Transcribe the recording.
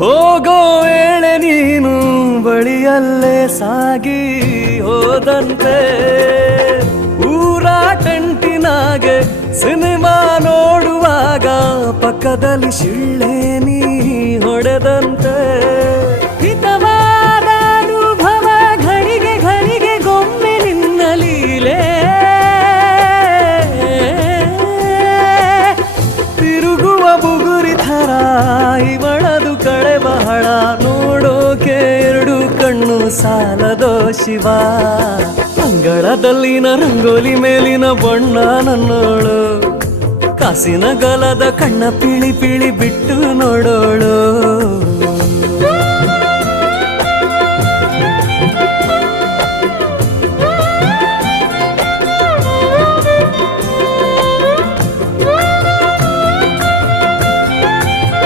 ಹೋಗೋ ವೇಳೆ ನೀನು ಬಳಿಯಲ್ಲೇ ಸಾಗಿ ಹೋದಂತೆ ಊರ ಟೆಂಟಿನಾಗೆ ಸಿನಿಮಾ ನೋಡುವಾಗ ಪಕ್ಕದಲ್ಲಿ ಶಿಳ್ಳೆ ನೀ ಹೊಡೆದಂತೆ ಹಿತವಾದ ಅನುಭವ ಘಳಿಗೆ ಘಳಿಗೆ ಗೊಮ್ಮೆ ನಿನ್ನ ಲೀಲೆ ತಿರುಗುವ ಬುಗುರಿ ಥರ ಇವಳದು ಕಳೆ ಬಹಳ ನೋಡೋಕೆ ಎರಡು ಕಣ್ಣು ಸಾಲದೋ ಶಿವ ಅಂಗಳದಲ್ಲಿನ ರಂಗೋಲಿ ಮೇಲಿನ ಬಣ್ಣ ನನ್ನೋಳು ಕಾಸಿನ ಗಲದ ಕಣ್ಣ ಪಿಳಿ ಪಿಳಿ ಬಿಟ್ಟು ನೋಡೋಳು